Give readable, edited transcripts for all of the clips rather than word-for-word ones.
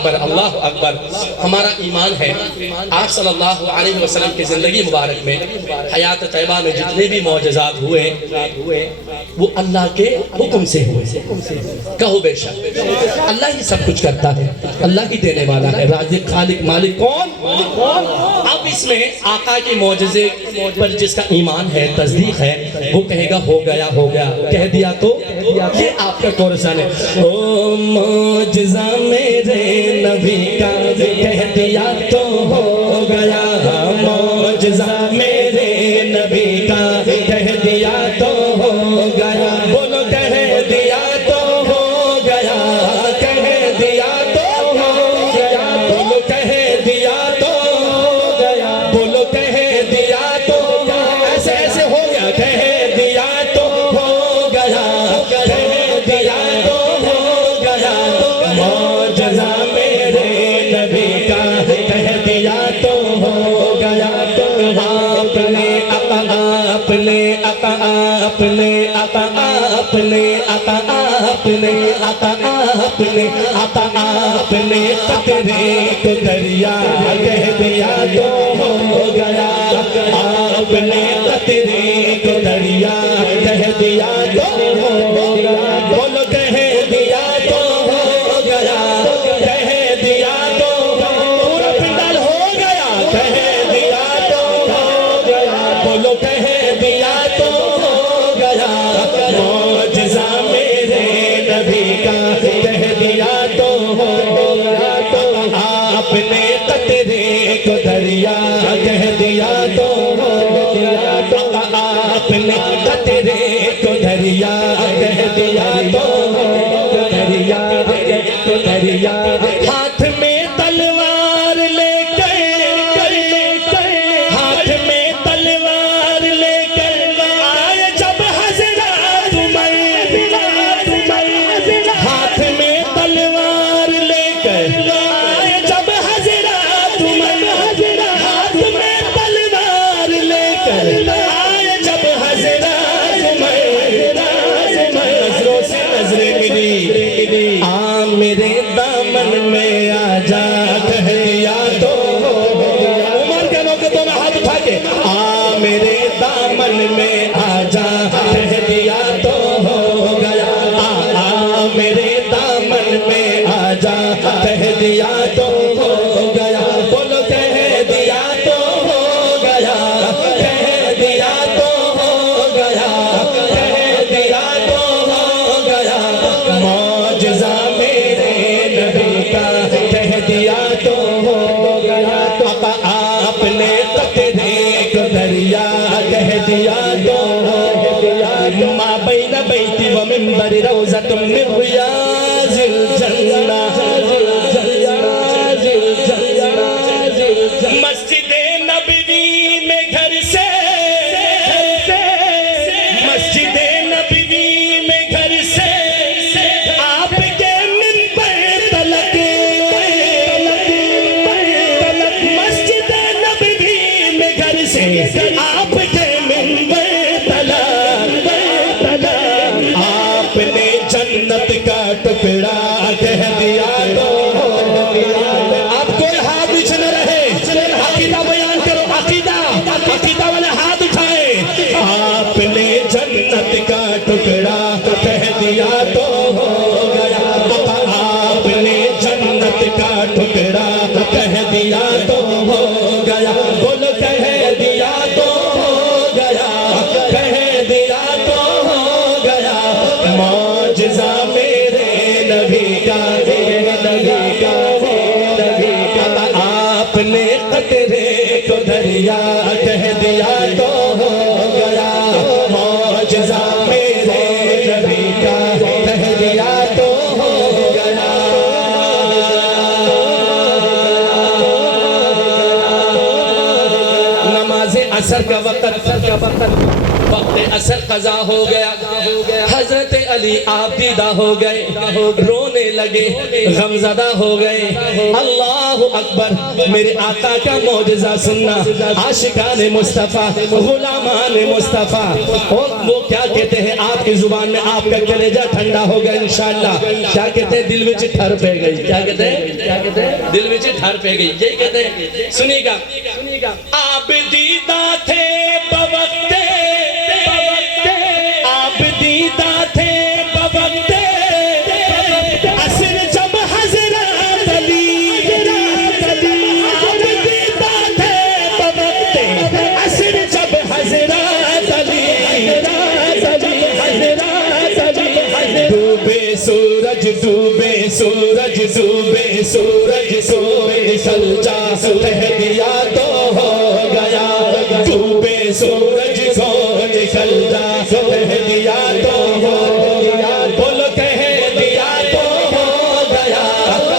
अकबर, अल्लाह अकबर। हमारा ईमान है आप सल्लल्लाहु अलैहि वसल्लम की ज़िंदगी मुबारक में हयात तैयबा में जितने भी मौजज़ात हुए वो अल्लाह के हुक्म से हुए। कहो बेशक अल्लाह ही सब कुछ करता है, अल्लाह ही देने वाला है, राज़िक़ खालिक मालिक कौन? अब इसमें आका के मौजज़े पर जिसका ईमान है, तस्दीक है, वो कहेगा हो गया हो गया, कह दिया तो ये आपका कोरसन है। ओ मौजज़ा मेरे नबी का कह दिया तो हो गया, मौजज़ा मेरे नबी का कह दिया तो हो गया। बोलो कह दिया तो हो गया, कह दिया तो हो गया। बोलो कह दिया तो हो गया, बोलो कह दिया तो ऐसे ऐसे हो गया, कह दिया तो हो गया, कह दिया तो हो गया। मौजज़ा मेरे नबी का कह दिया तो हो गया। तो आपने अपने अपने अपने अपने अपने कतरे को दरिया कह दिया तो हो गया। आपने कतरे को दरिया कह दिया तो हो गया। बोलो कह दिया तो हो गया, कह दिया तो पूरा पिंडाल हो गया, कह दिया तो हो गया। बोलो कह दिया तो हो गया। मौजज़ा मेरे नबी का कह दिया तो हो गया। तो आपने कतरे को दरिया कह दिया तो हो गया। तो आपने कतरे को दरिया कह दिया तो हो दरिया तो दरिया। हाथ में तलवार लेकर, हाथ में तलवार लेकर आए जब हज़रत उमर, हाथ में तलवार लेकर आए जब हज़रत उमर, हाथ में तलवार लेकर आए जब हज़रत उमर। नजरों से नजरें मिली, आ मेरे दामन में आ जा कह दिया तो हो गया। उमर के मौके तो मैं हाथ उठा के आ मेरे दामन में आ जा कह दिया तो हो गया। आ मेरे दामन में आ जा कह दिया तो हो गया। बोलो कह दिया तो हो गया, कह दिया तो हो गया, कह दिया तो हो गया। मौजज़ा मेरे नबी का कह दिया तो हो गया। तो आपने कतरे को दरिया कह दिया तो हो गया। मा बैन बैती व मिंबरी रौज़तुम मिन रियाज़िल जन्नह। मस्जिदे नबवी में घर से, मस्जिदे नबवी में घर से आपके मिंबर तलक, मस्जिदे नबवी में घर से आपके मिंबर तलक। आपने जन्नत का टुकड़ा कह दिया तो हो गया। अब कोई हाथ पीछे न रहे, अकीदा बयान करो, अकीदा अकीदा वाले हाथ उठाए। आपने जन्नत का टुकड़ा कह दिया तो हो गया। आपने जन्नत का टुकड़ा कह दिया तो हो गया। बोलो कह दिया तो हो गया, कह दिया तो हो गया। मौजज़ा मेरे नबी का, नबी का, नबी का। आपने कतरे को दरिया कह दिया तो हो गया। मौजज़ा मेरे नबी का कह दिया तो हो गया। नमाज़े असर का वक्त असर कज़ा हो गया। हज़रत अली आप विदा हो गए, रोने लगे, गमज़दा हो गए। अल्लाह अल्लाहु अकबर। मेरे आका का मौजज़ा सुनना, आशिकान मुस्तफ़ा, गुलामान मुस्तफ़ा। और वो क्या कहते हैं आपकी जुबान में, आपका कलेजा ठंडा हो गया इंशाअल्लाह। क्या कहते हैं, दिल विच ठर पे गई। क्या कहते हैं, क्या कहते हैं, दिल विच ठर पे गई। यही कहते हैं, सुनिएगा, आप दीदा थे बवक्ते, आप दीदा थे बवक्ते असर जब हज़रत अली, आप दीदा थे बवक्ते असर जब हज़रत अली, डूबे सूरज, डूबे सूरज, डूबे सूरज, सोए सलजा कह दिया तो हो गया। डूबे सूरज को निकल जा कह दिया तो हो गया। बोलो कह दिया तो हो गया,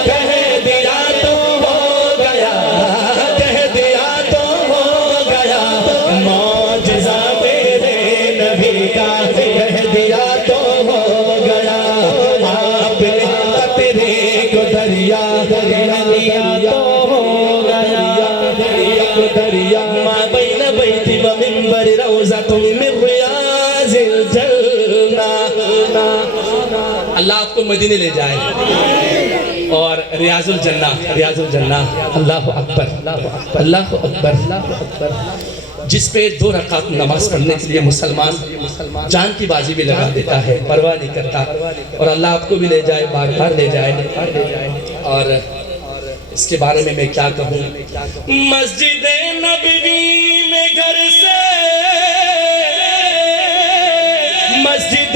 कह दिया तो हो गया, कह दिया तो हो गया। मौजज़ा मेरे नबी का कह दिया तो हो गया। आपने कतरे को दरिया दिया तो हो गया, दरिया मां बैन बैती व मिंबर रौज़तुम मिन रियाज़िल जन्ना। अल्लाह आपको मदीने ले जाए और रियाजुल जन्ना, रियाजुल जन्ना। अल्लाहु अकबर, अल्लाहु अकबर, अल्लाहु अकबर। जिस पे 2 रकात नमाज पढ़ने के लिए मुसलमान जान की बाजी भी लगा देता है, परवाह नहीं करता। और अल्लाह आपको भी ले जाए, बार बार ले जाए। और इसके बारे में मैं क्या कहूँ, मस्जिद नबवी में घर से मस्जिद